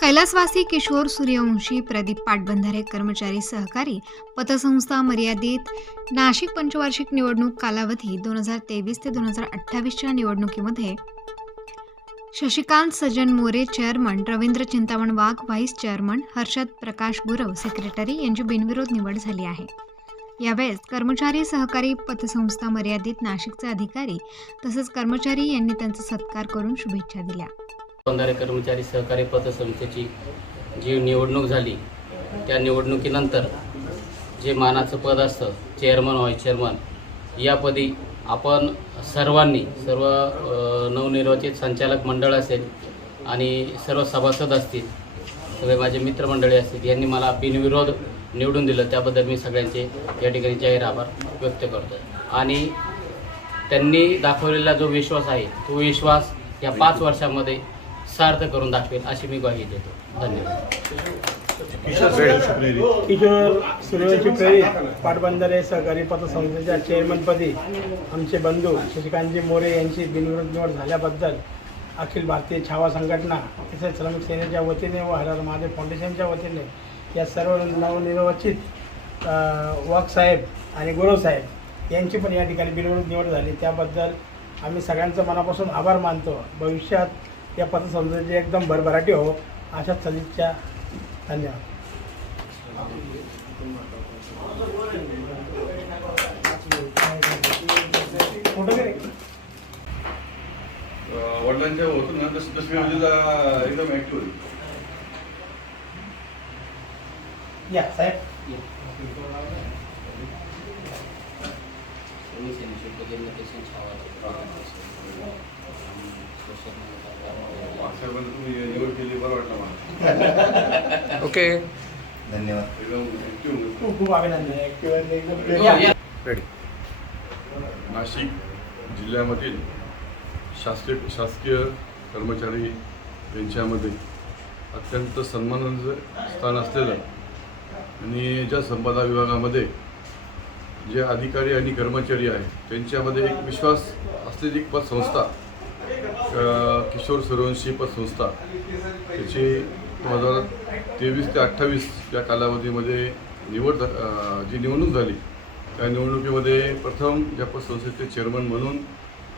कैलासवासी किशोर सूर्यवंशी प्रदीप पाटबंधारे कर्मचारी सहकारी पतसंस्था मर्यादित नाशिक पंचवार्षिक निवडणूक कालावधी 2023 ते 2028च्या निवडणुकीमध्ये शशिकांत सजन मोरे चेअरमन, रवींद्र चिंतामण वाघ व्हाईस चेअरमन, हर्षद प्रकाश गुरव सेक्रेटरी यांची बिनविरोध निवड झाली आहे। यावेळेस कर्मचारी सहकारी पतसंस्था मर्यादित नाशिकचे अधिकारी तसेच कर्मचारी यांनी त्यांचा सत्कार करून शुभेच्छा दिल्या। बंधारे कर्मचारी सहकारी पतसंस्थेची जी निवडणूक झाली त्या निवडणुकीनंतर जे मानाचं पद असतं चेअरमन व्हाईस चेअरमन यापदी आपण सर्व नवनिर्वाचित संचालक मंडळ असेल आणि सर्व सभासद असतील, सगळे माझे मित्रमंडळी असतील, यांनी मला बिनविरोध निवडून दिलं त्याबद्दल मी सगळ्यांचे या ठिकाणी जाहीर आभार व्यक्त करतो। आणि त्यांनी दाखवलेला जो विश्वास आहे तो विश्वास या 5 वर्षामध्ये सार्थ करून दाखवेल अशी मी ग्वाही देतो। धन्यवाद। किशोर सूर्यवंशी प्रेरित पाटबंधारे सहकारी पतसंस्थेच्या चेअरमनपदी आमचे बंधू शशिकांतजी मोरे यांची बिनविरोध निवड झाल्याबद्दल अखिल भारतीय छावा संघटना तसेच श्रमिक सेनेच्या वतीने व हर हर महादेव फाउंडेशनच्या वतीने या सर्व नवनिर्वाचित वाघ साहेब आणि गुरव साहेब यांची पण या ठिकाणी बिनविरोध निवड झाली, त्याबद्दल आम्ही सगळ्यांचं मनापासून आभार मानतो। भविष्यात या पतसंस्थेची एकदम भरभराटी हो अशा सदिच्छा। धन्यवाद। वडिलांच्या होतं ना तशी एकदम ऍक्टिव्ह होती। या साहेब निवड केली, बरं वाटलं मला। ओके, धन्यवाद। एकदम ऍक्टिव्ह खूप खूप अभिनंदन। एकदम नाशिक जिल्ह्यामधील शासकीय कर्मचारी यांच्यामध्ये अत्यंत सन्मानाचं स्थान असलेलं आणि ज्या संपदा विभागामध्ये जे अधिकारी आणि कर्मचारी आहेत त्यांच्यामध्ये एक विश्वास असलेली एक पतसंस्था किशोर सूर्यवंशी पतसंस्था त्याची 2023 ते 28 या कालावधीमध्ये जी निवडणूक झाली त्या निवडणुकीमध्ये प्रथम या पतसंस्थेचे चेअरमन म्हणून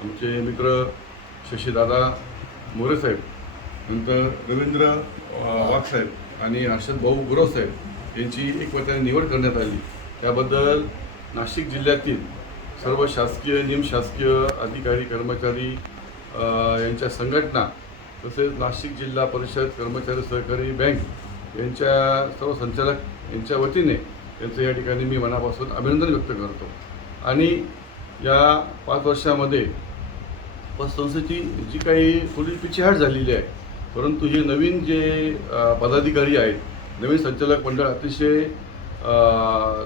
आमचे मित्र शशीदादा मोरे साहेब, नंतर रवींद्र वाघसाहेब आणि हर्षद भाऊ गुरव साहेब यांची एकमताने निवड करण्यात आली। त्याबद्दल नाशिक जिल्ह्यातील सर्व शासकीय निमशासकीय अधिकारी कर्मचारी यांच्या संघटना तसेच नाशिक जिल्हा परिषद कर्मचारी सहकारी बँक यांच्या सर्व संचालक यांच्या वतीने त्यांचं या ठिकाणी मी मनापासून अभिनंदन व्यक्त करतो। आणि या 5 वर्षामध्ये पतसंस्थेची जी काही थोडी पिछेहाट झालेली आहे, परंतु हे नवीन जे पदाधिकारी आहेत, नवीन संचालक मंडळ अतिशय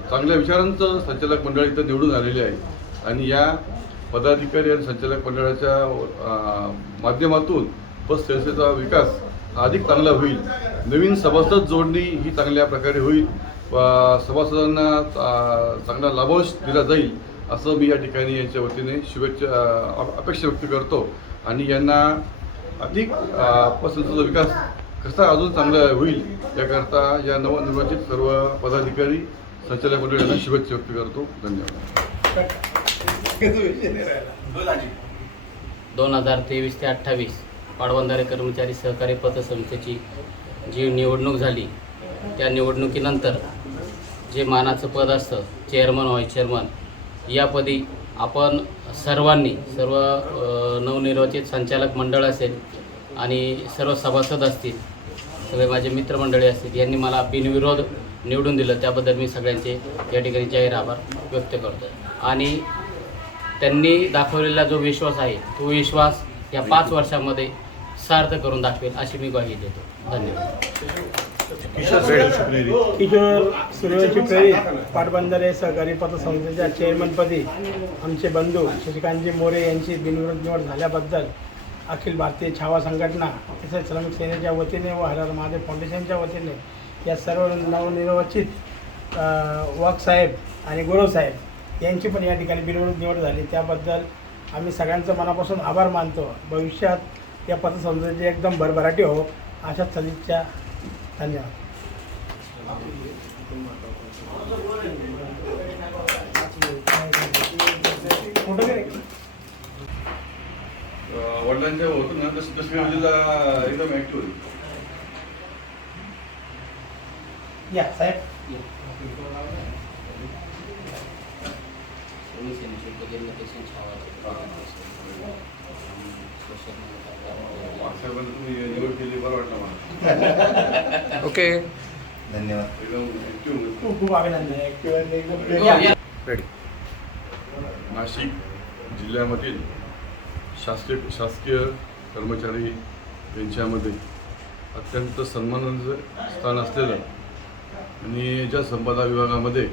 चांगल्या विचारांचं संचालक मंडळ इथं निवडून आलेले आहे आणि या पदाधिकारी आणि संचालक मंडळाच्या माध्यमातून पतसंस्थेचा विकास अधिक चांगला होईल। नवीन सभासद जोडणी ही चांगल्या प्रकारे होईल, सभासदांना चांगला लाभांश दिला जाईल असं मी या ठिकाणी यांच्या वतीने अपेक्षा व्यक्त करतो। आणि यांना अधिक पतसंस्थेचा विकास कसा अजून चांगला होईल याकरता या नवनिर्वाचित सर्व पदाधिकारी संचालक मंडळांना शुभेच्छा व्यक्त करतो। धन्यवाद। 2023 ते 28 पाटबंधारे कर्मचारी सहकारी पतसंस्थेची जी निवडणूक झाली त्या निवडणुकीनंतर जे मानाचं पद असतं चेअरमन व्हाईस चेअरमन यापदी आपण सर्व नवनिर्वाचित संचालक मंडळ असेल आणि सर्व सभासद असतील, सगळे माझे मित्रमंडळी असतील, यांनी मला बिनविरोध निवडून दिलं त्याबद्दल मी सगळ्यांचे या ठिकाणी जाहीर आभार व्यक्त करतो। आणि त्यांनी दाखवलेला जो विश्वास आहे तो विश्वास या 5 वर्षामध्ये सार्थ करून दाखवेल अशी मी ग्वाही देतो। धन्यवाद। किशोर सूर्यवंशी प्रेरित पाटबंधारे सहकारी पतसंस्थेच्या चेअरमनपदी आमचे बंधू शशिकांतजी मोरे यांची बिनविरोध निवड झाल्याबद्दल अखिल भारतीय छावा संघटना तसेच श्रमिक सेनेच्या वतीने व हर हर महादेव फाउंडेशनच्या वतीने या सर्व नवनिर्वाचित वाघ साहेब आणि गुरव साहेब यांची पण या ठिकाणी बिनविरोध निवड झाली, त्याबद्दल आम्ही सगळ्यांचं मनापासून आभार मानतो। भविष्यात या पतसंस्थेची एकदम भरभराटी हो अशा सदिच्छा। धन्यवाद. कुठं काय वडिलांच्या होतं ना तसं तसं योजनेला एकदम ॲक्टिव्ह होती. या साहेब. साहेबांनी तुम्ही निवड केली बरं वाटलं मला. ओके. धन्यवाद. एकदम ॲक्टिव्ह होतं. खूप खूप अभिनंदन. या. रेडी. नाशिक जिल्ह्यामधील शासकीय कर्मचारी यांच्यामध्ये अत्यंत सन्मानाचं स्थान असलेलं आणि ज्या संपदा विभागामध्ये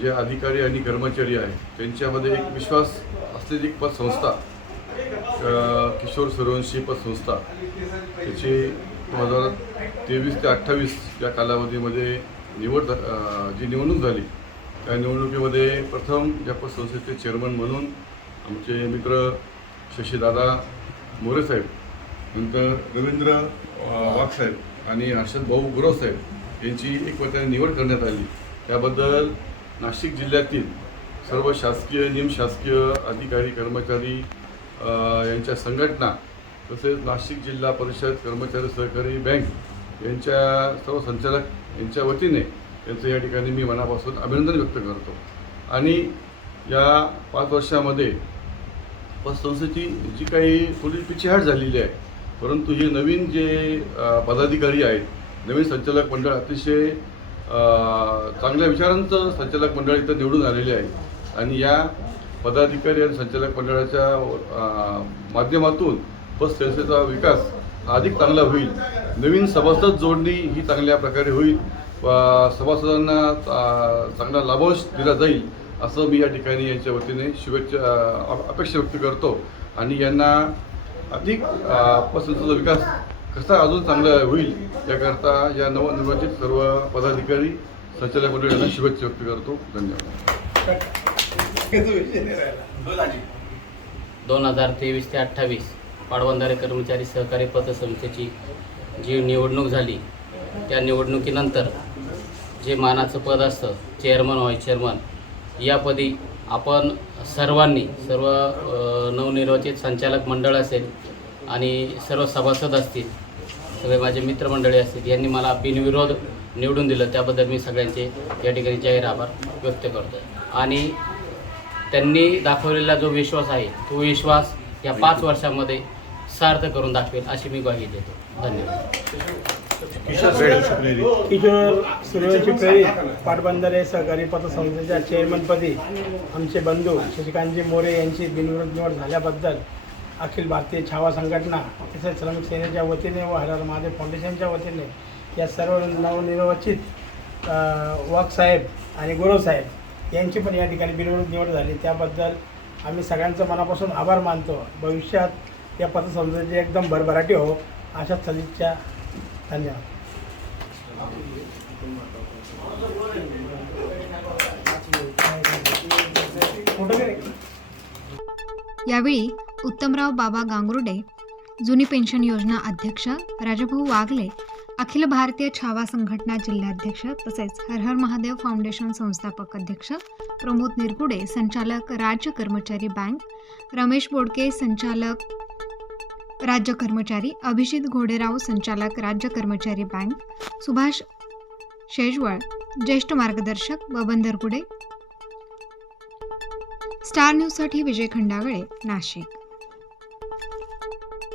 जे अधिकारी आणि कर्मचारी आहेत त्यांच्यामध्ये एक विश्वास असलेली एक पतसंस्था किशोर सूर्यवंशी पतसंस्था त्याची 2023 ते 28 या कालावधीमध्ये जी निवडणूक झाली त्या निवडणुकीमध्ये प्रथम या पतसंस्थेचे चेअरमन म्हणून आमचे मित्र शशीदादा मोरेसाहेब, नंतर रवींद्र वाघसाहेब आणि हर्षद भाऊ गुरवसाहेब यांची एकवट्याने निवड करण्यात आली. त्याबद्दल नाशिक जिल्ह्यातील सर्व शासकीय निमशासकीय अधिकारी कर्मचारी यांच्या संघटना तसेच नाशिक जिल्हा परिषद कर्मचारी सहकारी बँक यांच्या सर्व संचालक यांच्या वतीने त्यांचं या ठिकाणी मी मनापासून अभिनंदन व्यक्त करतो. आणि या 5 वर्षामध्ये पतसंस्थेची जी काही थोडी पिछेहाट झालेली आहे, परंतु हे नवीन जे पदाधिकारी आहेत, नवीन संचालक मंडळ अतिशय चांगल्या विचारांचं संचालक मंडळ इथं निवडून आलेले आहे आणि या पदाधिकारी आणि संचालक मंडळाच्या माध्यमातून पतसंस्थेचा विकास हा अधिक चांगला होईल. नवीन सभासद जोडणी ही चांगल्या प्रकारे होईल व सभासदांना चांगला लाभांश दिला जाईल असं मी या ठिकाणी यांच्या वतीने अपेक्षा व्यक्त करतो. आणि यांना अधिक पतसंस्थेचा विकास कसा अजून चांगला होईल याकरता या नवनिर्वाचित सर्व पदाधिकारी संचालक मंडळ यांना शुभेच्छा व्यक्त करतो. धन्यवाद. 2023 ते 28 पाटबंधारे कर्मचारी सहकारी पतसंस्थेची जी निवडणूक झाली त्या निवडणुकीनंतर जे मानाचं पद असतं चेअरमन व्हाईस चेअरमन यापदी आपण सर्व नवनिर्वाचित संचालक मंडळ असेल आणि सर्व सभासद असतील, सगळे माझे मित्रमंडळी असतील, यांनी मला बिनविरोध निवडून दिलं त्याबद्दल मी सगळ्यांचे या ठिकाणी जाहीर आभार व्यक्त करतो. आणि त्यांनी दाखवलेला जो विश्वास आहे तो विश्वास या 5 वर्षामध्ये सार्थ करून दाखवेल अशी मी ग्वाही देतो. धन्यवाद. किशोर सूर्यवंशी प्रेरित पाटबंधारे सहकारी पतसंस्थेच्या चेअरमनपदी आमचे बंधू शशिकांतजी मोरे यांची बिनविरोध निवड झाल्याबद्दल अखिल भारतीय छावा संघटना तसेच श्रमिक सेनेच्या वतीने व हर हर महादेव फाउंडेशनच्या वतीने या सर्व नवनिर्वाचित वाघसाहेब आणि गुरवसाहेब यांची पण या ठिकाणी बिनविरोध निवड झाली. त्याबद्दल आम्ही सगळ्यांचं मनापासून आभार मानतो. भविष्यात या पतसंस्थेची एकदम भरभराटी हो अशाच सदिच्छा. धन्यवाद. यावेळी उत्तमराव बाबा गांगुर्डे, जुनी पेन्शन योजना अध्यक्ष राजाभाऊ वाघले, अखिल भारतीय छावा संघटना जिल्हाध्यक्ष तसेच हर हर महादेव फाउंडेशन संस्थापक अध्यक्ष प्रमोद निरगुडे, संचालक राज्य कर्मचारी बँक, रमेश बोडके, संचालक राज्य कर्मचारी, अभिजित घोडेराव, संचालक राज्य कर्मचारी बँक, सुभाष शेजवळ, ज्येष्ठ मार्गदर्शक बबन दरगुडे. स्टार न्यूजसाठी विजय खंडागळे, नाशिक.